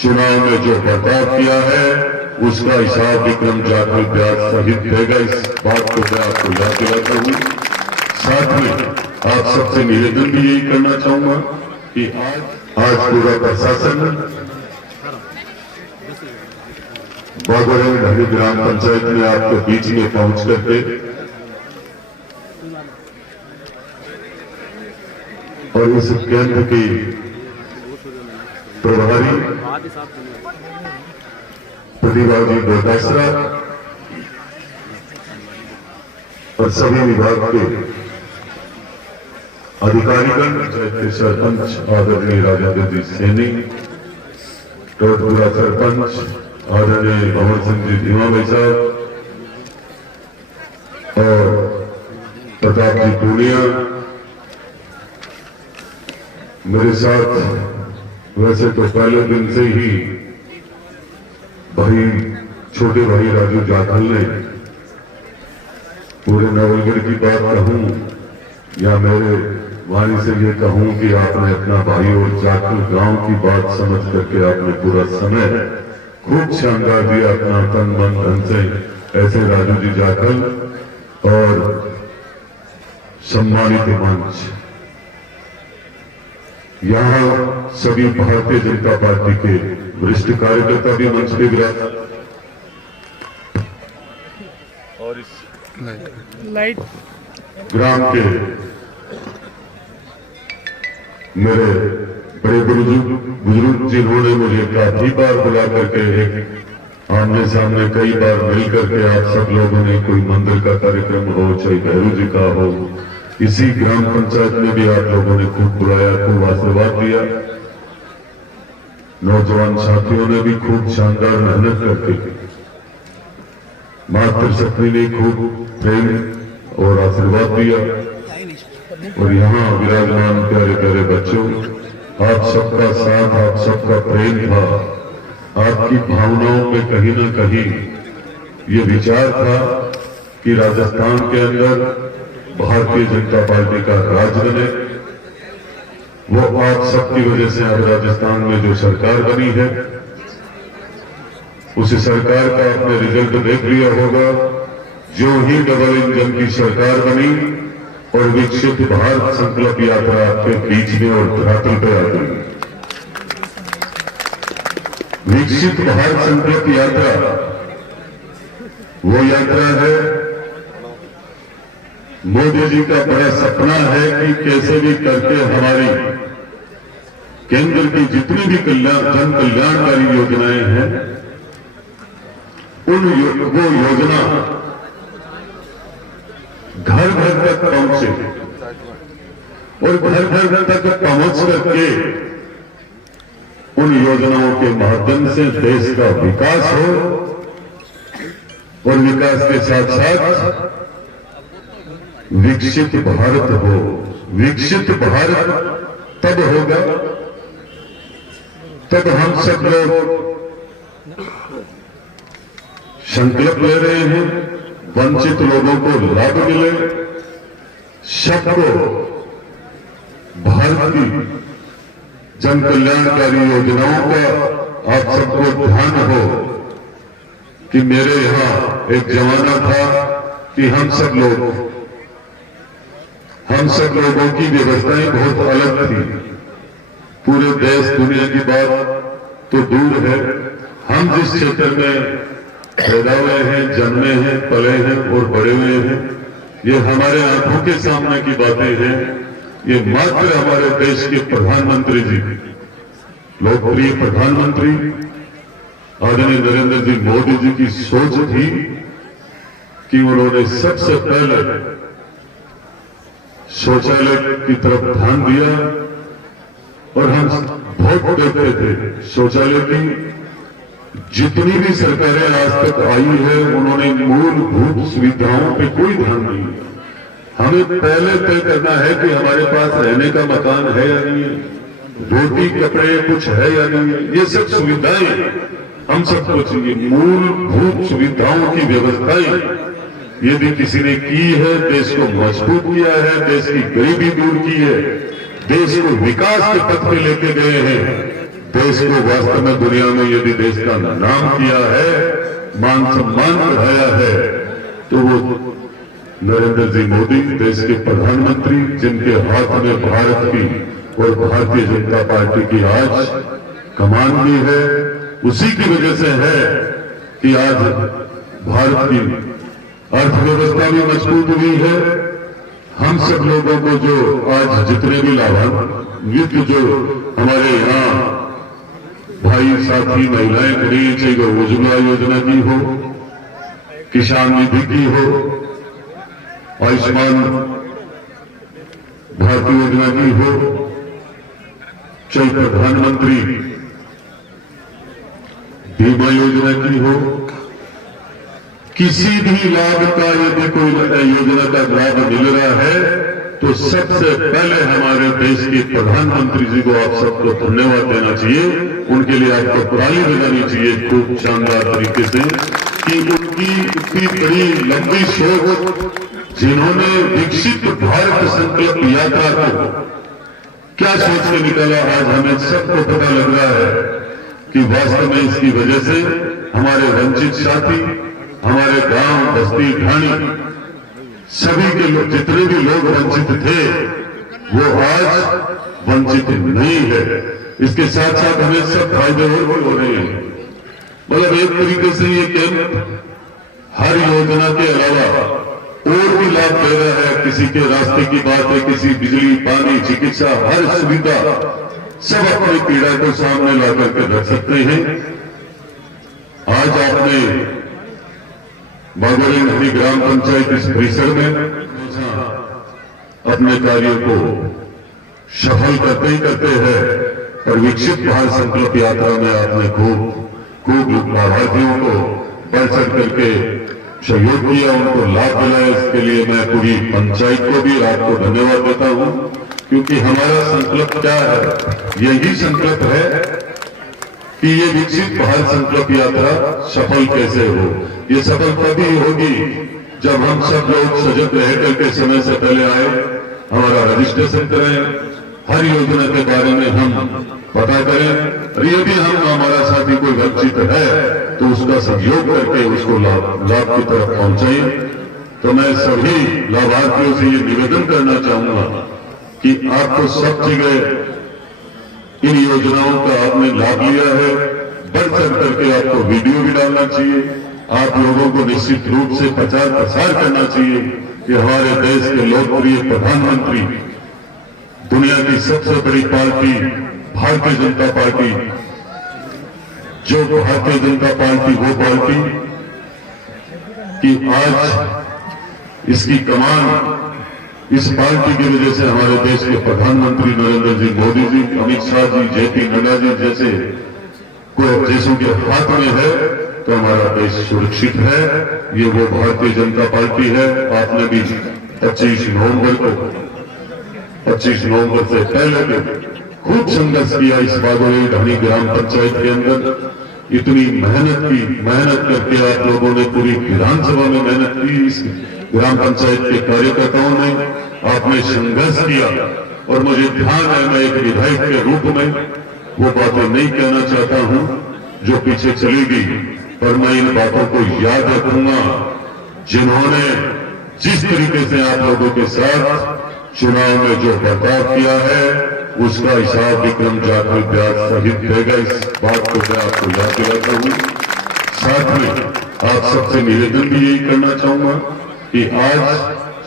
चुनाव में जो बर्ताव किया है उसका हिसाब विक्रम जाखल ब्याज सहित देगा। इस बात को मैं आपको याद दिलाता हूं। साथ में आप सबसे निवेदन भी यही करना चाहूंगा कि आज पूरा प्रशासन बागोरंग ग्राम पंचायत में आपके बीच में पहुंच करके और इस केंद्र की प्रभारी प्रतिभागी डोटासरा और सभी विभाग के अधिकारीगण, पंचायत के सरपंच आदरणीय राजेंद्र जी सैनी, टोटपुरा सरपंच आदरणीय भवन सिंह जी धीमा भाई साहब और प्रताप जी पूनिया मेरे साथ। वैसे तो पहले दिन से ही भाई छोटे भाई राजू जाखल ने पूरे नवलगढ़ की बात कहूं या मेरे वाणी से ये कहूं कि आपने अपना भाई और जाखल गांव की बात समझ करके आपने पूरा समय खूब शानदार दिया, अपना तन मन धन से। ऐसे राजू जी जाखल और सम्मानित मंच, यहां सभी भारतीय जनता पार्टी के वरिष्ठ कार्यकर्ता भी मंच पे गिरा और इस लाइट ग्राम के मेरे बड़े बुजुर्ग जिन्होंने मुझे काफी बार बुला करके एक आमने सामने कई बार मिल करके आप सब लोगों ने कोई मंदिर का कार्यक्रम हो चाहे भैरू जी का हो, इसी ग्राम पंचायत में भी आप लोगों ने खूब बुलाया, खूब आशीर्वाद दिया। नौजवान साथियों ने भी खूब शानदार मेहनत करके मातृ शक्ति ने खूब प्रेम और आशीर्वाद दिया। और यहाँ विराजमान प्यारे प्यारे बच्चों, आप सबका साथ, आप सबका प्रेम था, आपकी भावनाओं में कहीं ना कहीं ये विचार था कि राजस्थान के अंदर भारतीय जनता पार्टी का राज बने। वो आप सबकी वजह से अब राजस्थान में जो सरकार बनी है, उस सरकार का आपने रिजल्ट देख लिया होगा। जो ही डबल इंजन की सरकार बनी और विकसित भारत संकल्प यात्रा आपके बीच में और धरातल पर आ गई। विकसित भारत संकल्प यात्रा वो यात्रा है, मोदी जी का बड़ा सपना है कि कैसे भी करके हमारी केंद्र की जितनी भी जन कल्याणकारी योजनाएं हैं, वो योजना घर घर तक पहुंचे और घर घर तक पहुंच करके उन योजनाओं के माध्यम से देश का विकास हो और विकास के साथ साथ विकसित भारत हो। विकसित भारत तब होगा तब हम सब लोग संकल्प ले रहे हैं, वंचित लोगों को लाभ मिले, सबको भारत की जन कल्याणकारी योजनाओं का आप सबको ध्यान हो कि मेरे यहां एक जमाना था कि हम सब लोगों की व्यवस्थाएं बहुत अलग थी। पूरे देश दुनिया की बात तो दूर है, हम जिस क्षेत्र में पैदा हुए हैं, जन्मे हैं, पले हैं और बड़े हुए हैं, ये हमारे आंखों के सामने की बातें हैं। ये मात्र हमारे देश के प्रधानमंत्री जी, लोकप्रिय प्रधानमंत्री आदरणीय नरेंद्र जी मोदी जी की सोच थी कि उन्होंने सबसे पहले शौचालय की तरफ ध्यान दिया और हम बहुत देखते थे शौचालय की जितनी भी सरकारें आज तक आई है, उन्होंने मूलभूत सुविधाओं पे कोई ध्यान नहीं दिया। हमें पहले तय करना है कि हमारे पास रहने का मकान है या नहीं है, रोटी कपड़े कुछ है या नहीं है। ये सब सुविधाएं हम सबको चाहिए। मूलभूत सुविधाओं की व्यवस्थाएं यदि किसी ने की है, देश को मजबूत किया है, देश की गरीबी दूर की है, देश को विकास के पथ पे लेके गए हैं, देश को वास्तव में दुनिया में यदि देश का नाम किया है, मान सम्मान बढ़ाया है, तो वो नरेंद्र जी मोदी, देश के प्रधानमंत्री, जिनके हाथ में भारत की और भारतीय जनता पार्टी की आज कमान भी है, उसी की वजह से है कि आज भारत की अर्थव्यवस्था भी मजबूत हुई है। हम सब लोगों को जो आज जितने भी लाभान्वित जो हमारे यहाँ भाई साथी महिलाएं करी, चाहे वो उज्ज्वला योजना की हो, किसान निधि की हो, आयुष्मान भारत योजना की हो, चाहे प्रधानमंत्री बीमा योजना की हो, किसी भी लाभ का यदि कोई योजना का लाभ मिल रहा है तो सबसे पहले हमारे देश के प्रधानमंत्री जी को आप सबको धन्यवाद देना चाहिए। उनके लिए आपको ताली बजानी चाहिए खूब शानदार तरीके से कि उनकी इतनी बड़ी लंबी सोच, जिन्होंने विकसित भारत संकल्प यात्रा को क्या सोच के निकाला, आज हमें सबको पता लग रहा है कि वास्तव में इसकी वजह से हमारे वंचित साथी, हमारे गांव बस्ती ढाणी सभी के लोग, जितने भी लोग वंचित थे वो आज वंचित नहीं है। इसके साथ साथ हमें सब फायदे और हो रहे हैं। मतलब एक तरीके से ये कैंप हर योजना के अलावा और भी लाभ दे रहा है। किसी के रास्ते की बात है, किसी बिजली, पानी, चिकित्सा, हर सुविधा सब अपनी पीड़ा को सामने ला करके रख सकते हैं। आज आपने बागोली ग्राम पंचायत इस परिसर में अपने कार्यों को सफल करते ही करते हैं और विकसित भारत संकल्प यात्रा में आपने खूब लाभार्थियों को बढ़ चढ़ करके सहयोग किया, उनको लाभ दिलाया। इसके लिए मैं पूरी पंचायत को भी आपको धन्यवाद देता हूं, क्योंकि हमारा संकल्प क्या है, यही संकल्प है कि ये विकसित भारत संकल्प यात्रा सफल कैसे हो। ये सफल तभी होगी जब हम सब लोग सजग रह करके समय से पहले आए, हमारा रजिस्ट्रेशन करें, हर योजना के बारे में हम पता करें, और यदि हम हमारा साथी कोई वंचित है तो उसका सहयोग करके उसको लाभ की तरफ पहुंचाएं। तो मैं सभी लाभार्थियों से ये निवेदन करना चाहूंगा कि आपको सब जगह इन योजनाओं का आपने लाभ लिया है, बढ़ चढ़ करके आपको वीडियो भी डालना चाहिए। आप लोगों को निश्चित रूप से प्रचार प्रसार करना चाहिए कि हमारे देश के लोकप्रिय प्रधानमंत्री, दुनिया की सबसे बड़ी पार्टी भारतीय जनता पार्टी, जो भारतीय जनता पार्टी वो पार्टी कि आज इसकी कमान इस पार्टी की वजह से हमारे देश के प्रधानमंत्री नरेंद्र जी मोदी जी, अमित शाह जी, जेपी नड्डा जी जैसे कोई देशों के हाथ में है, तो हमारा देश सुरक्षित है। ये वो भारतीय जनता पार्टी है। आपने भी 25 नवंबर से पहले भी खूब संघर्ष किया इस बागोली ढाणी ग्राम पंचायत के अंदर। इतनी मेहनत करके आप लोगों ने पूरी विधानसभा में मेहनत की, इस ग्राम पंचायत के कार्यकर्ताओं ने आपने संघर्ष किया, और मुझे ध्यान है मैं एक विधायक के रूप में वो बातें नहीं कहना चाहता हूं जो पीछे चली गई, पर मैं इन बातों को याद रखूंगा जिन्होंने जिस तरीके से आप लोगों के साथ चुनाव में जो बर्ताव किया है उसका हिसाब विक्रम जाखल ब्याज सहित देगा। इस बात को मैं आपको याद दिलाता हूं। साथ में आप सबसे निवेदन भी यही करना चाहूंगा कि आज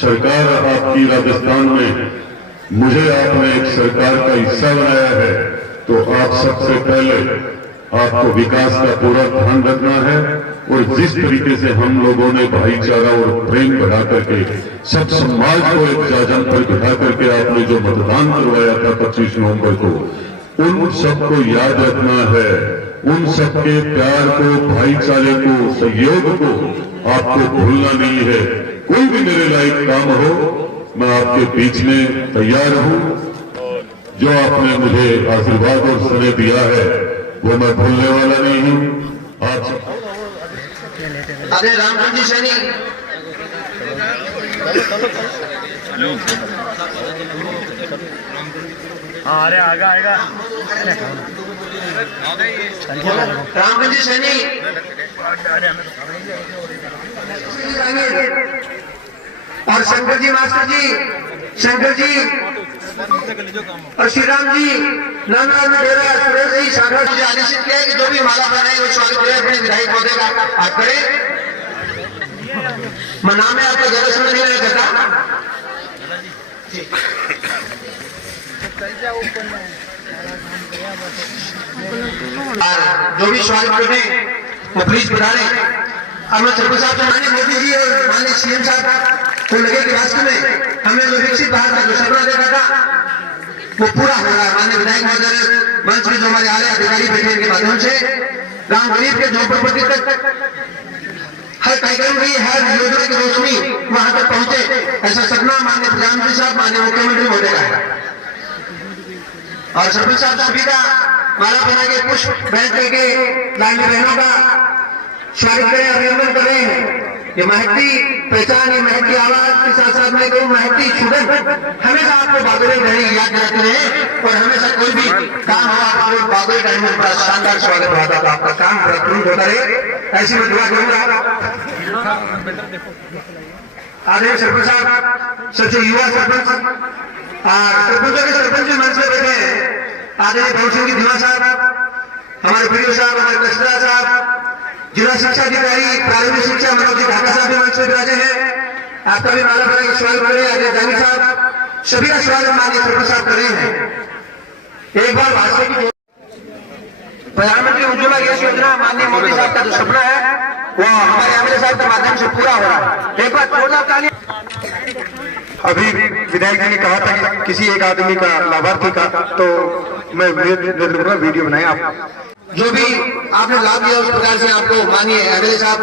सरकार आपकी राजस्थान में, मुझे आपने एक सरकार का हिस्सा बनाया है, तो आप सबसे पहले आपको विकास का पूरा ध्यान रखना है। और जिस तरीके से हम लोगों ने भाईचारा और प्रेम बढ़ा करके सब समाज को एक जाजम पर बिठा करके आपने जो मतदान करवाया था 25 नवंबर को, उन सबको याद रखना है। उन सबके प्यार को, भाईचारे को, सहयोग को आपको भूलना नहीं है। कोई भी मेरे लायक काम हो, मैं आपके बीच में तैयार हूं। जो आपने मुझे आशीर्वाद और स्नेह दिया है वो मैं भूलने वाला नहीं हूं। आप अरे रामचंद्र जी सैनी हाँ, अरे आएगा रामगंज जी सैनी, और शंकर जी मास्टर जी, शंकर जी और श्री राम जी, नाना डेरा सुरेश जी, सागर जी आदेशित किया है कि जो भी माला बनाए वो स्वागत करें अपने विधायक महोदय का। आप करें, मैं नाम में आपको ज्यादा समय नहीं लगा करता। जो भी स्वागत करने वो प्लीज बढ़ाने। हमने सरपंच साहब से माननीय मोदी जी और माननीय सीएम साहब को लगे कि राष्ट्र में हमने जो विकसित भारत का जो सपना देखा था वो पूरा हो रहा है। माननीय विधायक महोदय ने मंच में जो हमारे आले अधिकारी बैठे के माध्यम से गांव गरीब के झोपड़पट्टी तक हर कार्यक्रम की, हर योजना की रोशनी वहां तक पहुंचे, ऐसा सपना माननीय प्रधानमंत्री साहब, माननीय मुख्यमंत्री महोदय का है। और सरपंच साहब सभी का माला बना के पुष्प भेंट करके लाडली बहनों का स्वागत करें, अभिनंदन कर रहे हैं। ये महती पहचान, ये महती आवाज के साथ साथ में कहूँ महती शुगन हमेशा आपको बागुरे घड़ी याद रखते रहे, और हमेशा कोई भी काम हो आपको बागुरे घड़ी में बड़ा शानदार स्वागत होता था, आपका काम बड़ा तुरंत होता रहे, ऐसी मैं दुआ करूंगा। आदरणीय सरपंच साहब, सबसे युवा सरपंच सरपंचों के सरपंच मंच में बैठे हैं, आदरणीय भवन सिंह जी धीमा साहब, हमारे पीओ साहब, हमारे कस्बा साहब, जिला शिक्षा अधिकारी प्रारंभिक शिक्षा मनोज जी ढाका साहब भी मंच में विराजे हैं। आपका भी माला बना के स्वागत करें। आदरणीय जानी साहब, सभी का स्वागत माननीय सरपंच साहब कर रहे हैं। एक बार भाजपा की प्रधानमंत्री उज्ज्वला गैस योजना माननीय मोदी साहब का जो सपना है वो हमारे एमएलए साहब के माध्यम से पूरा हो रहा है। एक बार जोरदार ताली। अभी विधायक जी ने कहा था कि किसी एक आदमी का लाभार्थी का, तो मैं वीडियो बनाए आप जो भी आपने लाभ दिया उस प्रकार से आपको माननीय एमएलए साहब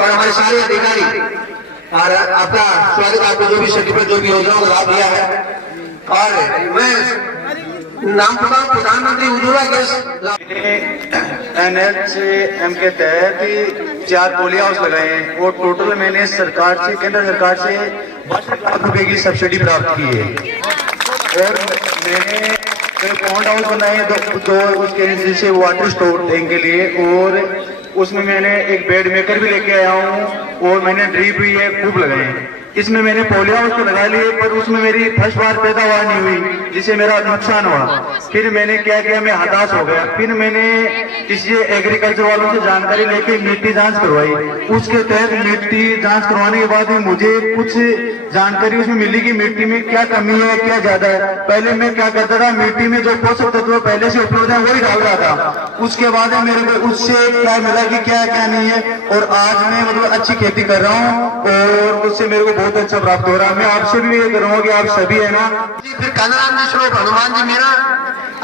और हमारे सारे अधिकारी और आपका स्वागत, आपको जो भी सर्टिफिकेट, जो भी योजनाओं का लाभ दिया है। और मैं नाम प्रधानमंत्री उज्ज्वला गैस NHM के तहत 4 पोलियो हाउस लगाए हैं, और टोटल मैंने सरकार से, केंद्र सरकार से 62 लाख रुपए की सब्सिडी प्राप्त की है। और मैंने पॉन्ड हाउस बनाए दो उसके से वाटर स्टोर के लिए, और उसमें मैंने एक बेड मेकर भी लेके आया हूँ, और मैंने ड्रिप भी है खूब लगाए हैं। इसमें मैंने पोलियो हाउस तो लगा लिए, पर उसमें मेरी फर्स्ट बार पैदावार नहीं हुई, जिससे मेरा नुकसान हुआ। फिर मैंने क्या किया, मैं हताश हो गया। फिर मैंने किसी एग्रीकल्चर वालों से जानकारी लेके मिट्टी जांच करवाई। उसके तहत मिट्टी जांच करवाने के बाद मुझे कुछ जानकारी उसमें मिली कि मिट्टी में क्या कमी है, क्या ज्यादा है। पहले मैं क्या करता था, मिट्टी में जो पोषक तत्व पहले से उपलब्ध है वही डाल रहा था। उसके बाद मेरे को उससे क्या मिला कि क्या क्या नहीं है, और आज मैं मतलब अच्छी खेती कर रहा हूँ, और उससे मेरे को बहुत अच्छा प्राप्त हो रहा है। मैं आपसे भी ये करूंगा कि आप सभी है ना, फिर कानाराम जी स्वरूप हनुमान जी मीणा,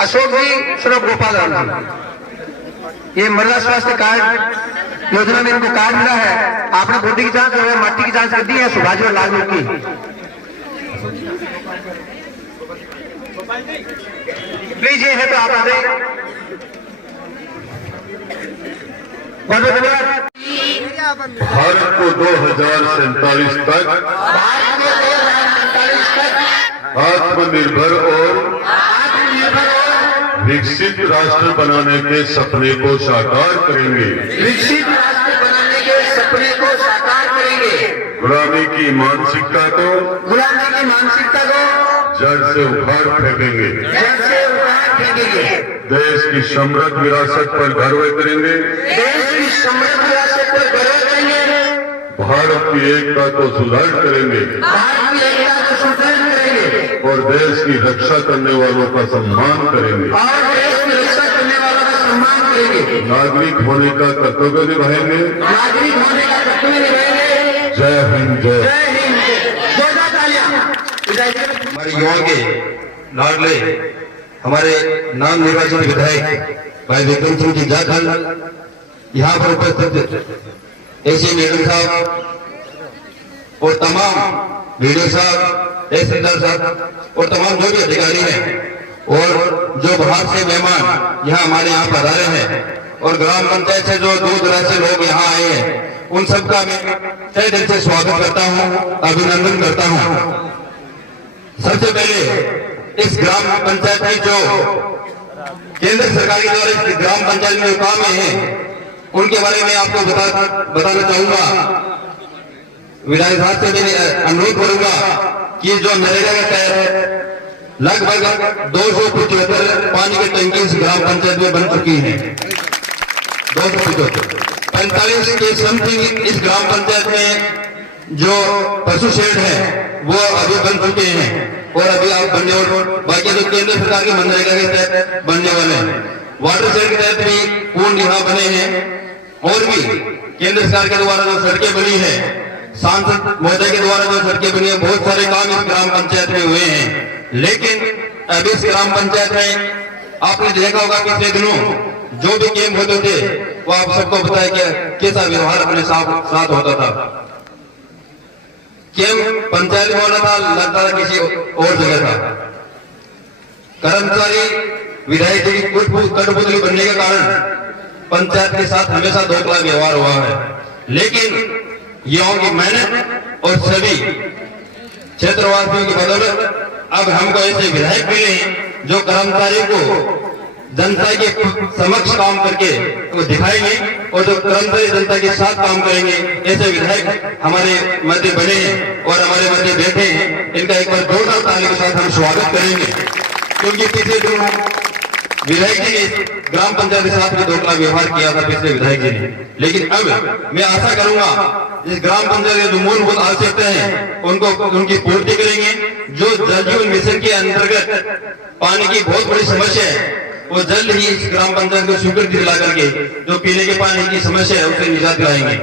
अशोक जी स्वरूप गोपाल राम जी, ये मृदा स्वास्थ्य कार्ड योजना में इनको कार्ड मिला है। आपने बॉडी की जांच और मट्टी की जांच कर दी है सुभाष और लाल की। प्लीज ये है तो आप आ जाए। बहुत बहुत धन्यवाद। भारत को 2047 तक आत्मनिर्भर और विकसित राष्ट्र बनाने के सपने को साकार करेंगे। विकसित राष्ट्र बनाने के सपने को साकार करेंगे। गुलामी की मानसिकता को जड़ से उखाड़ फेंकेंगे। देश की समृद्ध विरासत पर गर्व करेंगे। भारत की एकता को सुदृढ़ करेंगे और देश की रक्षा करने वालों का सम्मान करेंगे। नागरिक होने का कर्तव्य निभाएंगे। जय हिंद, जय। हमारे युवा के लाडले हमारे नाम निर्वाचित विधायक भाई विक्रम सिंह जी जाखल यहाँ पर उपस्थित एसी मेडम साहब और तमाम वीडियो साहब, तहसीलदार साहब और तमाम जो भी अधिकारी हैं, और जो बाहर से मेहमान यहाँ हमारे यहाँ पधारे हैं, और ग्राम पंचायत से जो दूर दराज से लोग यहाँ आए हैं, उन सबका मैं तहे दिल से स्वागत करता हूँ, अभिनंदन करता हूँ। सबसे पहले इस ग्राम पंचायत की जो केंद्र सरकार के द्वारा ग्राम पंचायत में जो काम हैं उनके बारे में आपको बताना चाहूंगा। विधायक साहब से मैं अनुरोध करूंगा कि जो नरेगा का तहत लगभग 275 पानी की टंकी इस ग्राम पंचायत में बन चुकी है। 275 45 के समथिंग इस ग्राम पंचायत में जो पशु शेड है वो अभी बन चुके हैं और अभी आप बनने और बाकी जो केंद्र सरकार के मनरेगा के तहत बनने वाले हैं। वाटर शेड के तहत भी कुंड यहाँ बने हैं और भी केंद्र सरकार के द्वारा जो सड़कें बनी है, सांसद महोदय के द्वारा जो सड़कें बनी है, बहुत सारे काम इस ग्राम पंचायत में हुए हैं। लेकिन अभी इस ग्राम पंचायत में आपने देखा होगा पिछले दिनों जो भी कैंप होते थे वो आप सबको बताया कि कैसा व्यवहार अपने साथ होता था। कैंप पंचायत में होना था, लगता था किसी और जगह था। कर्मचारी विधायक जी की कठपुतली बनने के कारण पंचायत के साथ हमेशा धोखा व्यवहार हुआ है। लेकिन युवाओं की मेहनत और सभी क्षेत्रवासियों की बदौलत अब हमको ऐसे विधायक मिले हैं जो कर्मचारियों को जनता के समक्ष काम करके वो दिखाएंगे और जो कर्मचारी जनता के साथ काम करेंगे, ऐसे विधायक हमारे मध्य बने हैं और हमारे मध्य बैठे हैं। इनका एक बार जोरदार ताली के साथ हम स्वागत करेंगे, क्योंकि पिछले दिनों विधायक जी ने ग्राम पंचायत के साथ भी धोखा व्यवहार किया था पिछले विधायक जी ने। लेकिन अब मैं आशा करूंगा इस ग्राम पंचायत के जो मूलभूत आवश्यकताएं हैं उनको उनकी पूर्ति करेंगे। जो जल जीवन मिशन के अंतर्गत पानी की बहुत बड़ी समस्या है वो जल्द ही इस ग्राम पंचायत को स्वीकृति दिला करके जो पीने के पानी की समस्या है उससे निजात दिलाएंगे।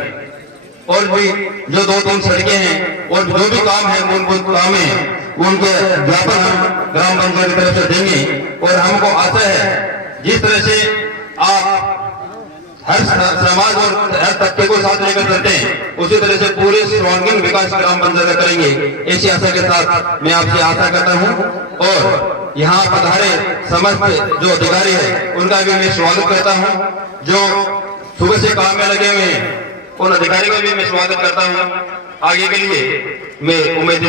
और भी जो 2-3 सड़कें हैं और जो भी काम है मूलभूत काम है उनके ज्ञापन हम ग्राम पंचायत की तरफ से देंगे। और हमको आशा है जिस तरह से आप हर समाज और हर तबके को साथ लेकर चलते हैं उसी तरह से पूरे सर्वांगीण विकास ग्राम पंचायत करेंगे, ऐसी आशा के साथ मैं आपसे आशा करता हूं। और यहाँ पधारे समस्त जो अधिकारी है उनका भी मैं स्वागत करता हूं। जो सुबह से काम में लगे हुए हैं उन अधिकारी का भी मैं स्वागत करता हूं। आगे के लिए मैं उम्मीद